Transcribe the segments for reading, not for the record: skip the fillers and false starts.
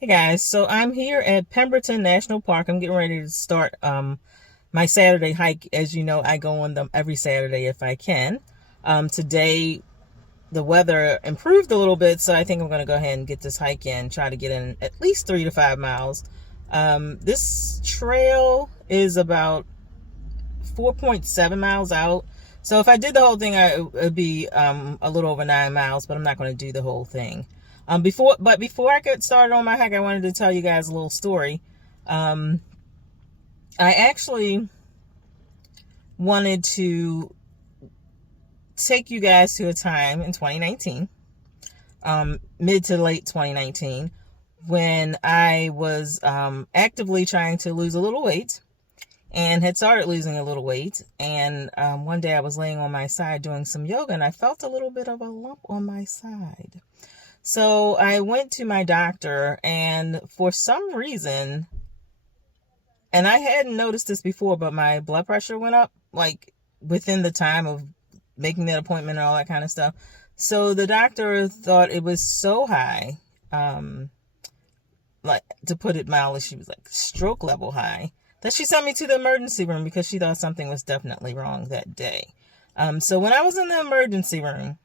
Hey guys, so I'm here at Pemberton National Park. I'm getting ready to start my Saturday hike. As you know, I go on them every Saturday if I can. Today the weather improved a little bit, so I think I'm going to go ahead and get this hike in, try to get in at least 3 to 5 miles. This trail is about 4.7 miles out. So if I did the whole thing, it would be a little over 9 miles, but I'm not going to do the whole thing. Before I get started on my hike, I wanted to tell you guys a little story. Um, I actually wanted to take you guys to a time in 2019, mid to late 2019, when I was actively trying to lose a little weight and had started losing a little weight. And one day I was laying on my side doing some yoga, and I felt a little bit of a lump on my side. So I went to my doctor, and for some reason, and I hadn't noticed this before, but my blood pressure went up like within the time of making that appointment and all that kind of stuff. So the doctor thought it was so high, like, to put it mildly, she was like stroke level high, that she sent me to the emergency room because she thought something was definitely wrong that day. So when I was in the emergency room,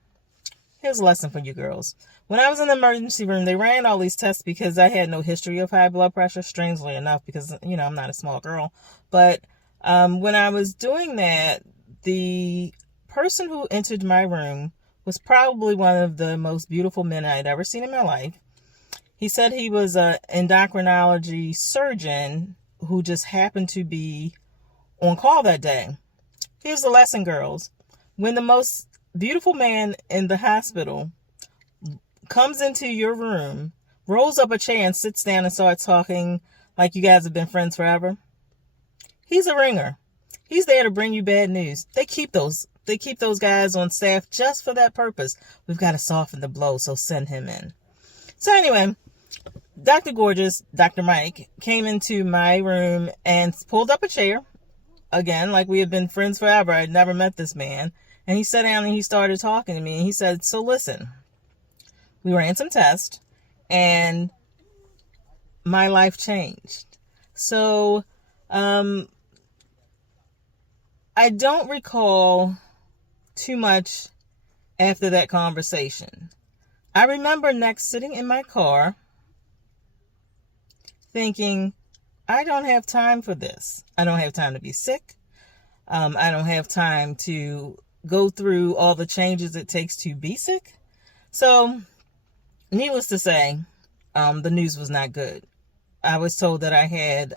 here's a lesson for you girls. When I was in the emergency room, they ran all these tests because I had no history of high blood pressure, strangely enough, because, I'm not a small girl. But when I was doing that, the person who entered my room was probably one of the most beautiful men I'd ever seen in my life. He said he was an endocrinology surgeon who just happened to be on call that day. Here's the lesson, girls. When the most beautiful man in the hospital comes into your room, rolls up a chair and sits down and starts talking like you guys have been friends forever, he's a ringer. He's there to bring you bad news. They keep those guys on staff just for that purpose. We've got to soften the blow, so send him in. So anyway, Dr. Gorgeous, Dr. Mike, came into my room and pulled up a chair. Again, like we had been friends forever. I'd never met this man. And he sat down and he started talking to me. And he said, so listen, we ran some tests and my life changed. So I don't recall too much after that conversation. I remember next sitting in my car thinking, I don't have time for this. I don't have time to be sick. I don't have time to go through all the changes it takes to be sick. So, needless to say, the news was not good. I was told that I had,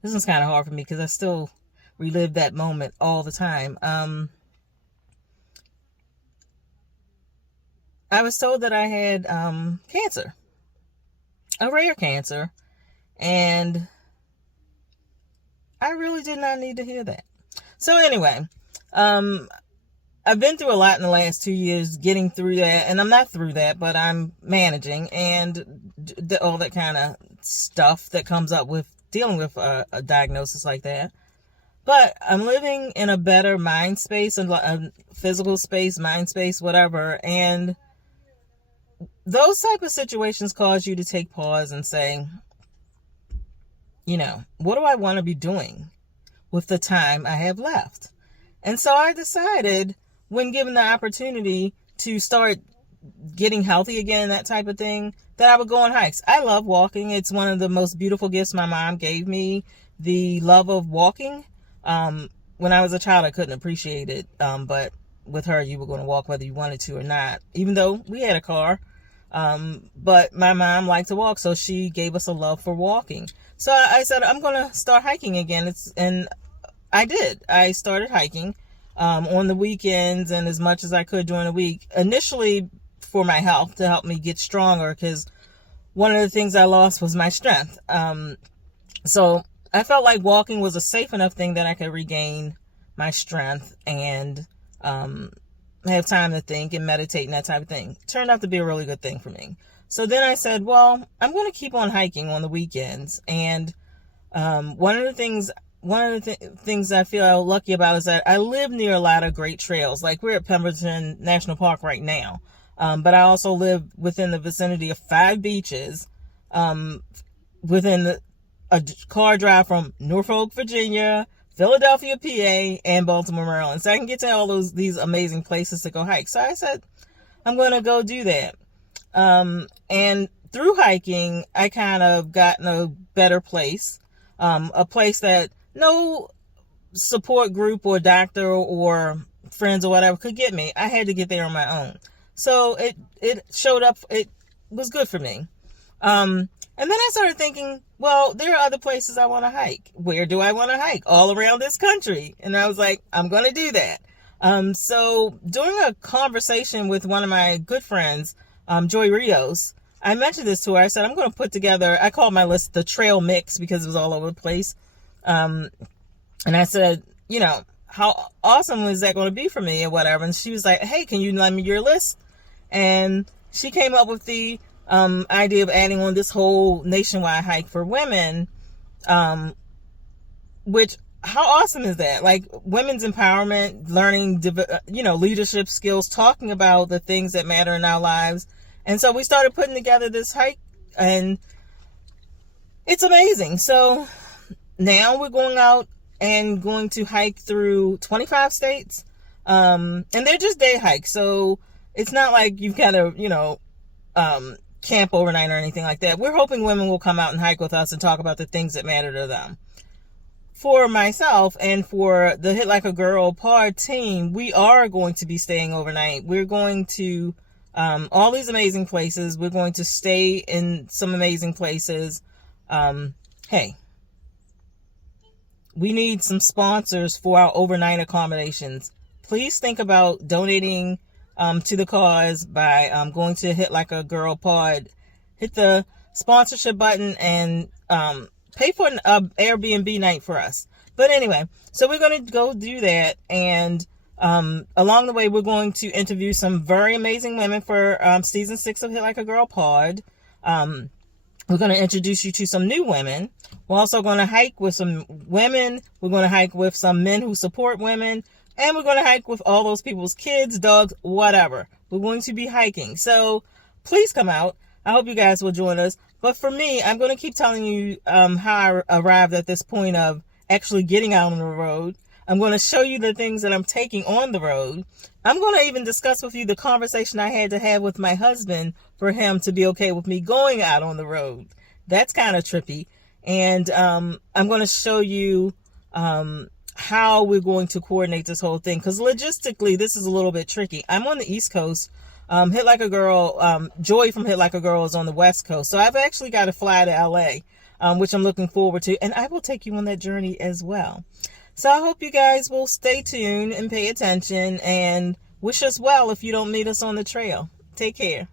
this was kind of hard for me because I still relive that moment all the time. I was told that I had cancer, a rare cancer, and I really did not need to hear that. So anyway, I've been through a lot in the last 2 years getting through that, and I'm not through that, but I'm managing and all that kind of stuff that comes up with dealing with a diagnosis like that. But I'm living in a better mind space, and a physical space, mind space, whatever, and those type of situations cause you to take pause and say, what do I want to be doing with the time I have left? And so I decided, when given the opportunity to start getting healthy again, that type of thing, that I would go on hikes. I love walking. It's one of the most beautiful gifts my mom gave me, the love of walking. When I was a child, I couldn't appreciate it. But with her, you were going to walk whether you wanted to or not, even though we had a car. But my mom liked to walk, so she gave us a love for walking. So I said, I'm going to start hiking again. And I did. I started hiking on the weekends and as much as I could during the week. Initially for my health, to help me get stronger, because one of the things I lost was my strength. So I felt like walking was a safe enough thing that I could regain my strength and have time to think and meditate and that type of thing. Turned out to be a really good thing for me. So then I said, well, I'm going to keep on hiking on the weekends. And one of the things I feel lucky about is that I live near a lot of great trails. Like, we're at Pemberton National Park right now. But I also live within the vicinity of 5 beaches, within a car drive from Norfolk, Virginia, Philadelphia, PA, and Baltimore, Maryland. So I can get to all these amazing places to go hike. So I said, I'm going to go do that. And through hiking, I kind of got in a better place, a place that no support group or doctor or friends or whatever could get me. I had to get there on my own. So it showed up. It was good for me. And then I started thinking, well, there are other places I want to hike. Where do I want to hike? All around this country. And I was like, I'm going to do that. So during a conversation with one of my good friends, Joy Rios, I mentioned this to her. I said, I'm going to put together, I called my list the trail mix because it was all over the place. And I said, how awesome is that going to be for me or whatever? And she was like, hey, can you lend me your list? And she came up with the idea of adding on this whole nationwide hike for women, which, how awesome is that? Like, women's empowerment, learning, leadership skills, talking about the things that matter in our lives. And so we started putting together this hike, and it's amazing. So now we're going out and going to hike through 25 states. And they're just day hikes. So it's not like you've got to, camp overnight or anything like that. We're hoping women will come out and hike with us and talk about the things that matter to them. For myself and for the Hit Like a Girl pod team, we are going to be staying overnight. We're going to all these amazing places. We're going to stay in some amazing places. Hey, we need some sponsors for our overnight accommodations. Please think about donating to the cause by going to Hit Like a Girl pod. Hit the sponsorship button and pay for an Airbnb night for us. But anyway, so we're going to go do that. And along the way, we're going to interview some very amazing women for season 6 of Hit Like a Girl pod. We're going to introduce you to some new women. We're also going to hike with some women. We're going to hike with some men who support women. And we're going to hike with all those people's kids, dogs, whatever. We're going to be hiking. So please come out. I hope you guys will join us. But for me, I'm going to keep telling you how I arrived at this point of actually getting out on the road. I'm going to show you the things that I'm taking on the road. I'm going to even discuss with you the conversation I had to have with my husband for him to be okay with me going out on the road. That's kind of trippy. And I'm going to show you how we're going to coordinate this whole thing. Because logistically, this is a little bit tricky. I'm on the East Coast. Hit Like a Girl, Joy from Hit Like a Girl is on the West Coast. So I've actually got to fly to LA, which I'm looking forward to. And I will take you on that journey as well. So I hope you guys will stay tuned and pay attention and wish us well if you don't meet us on the trail. Take care.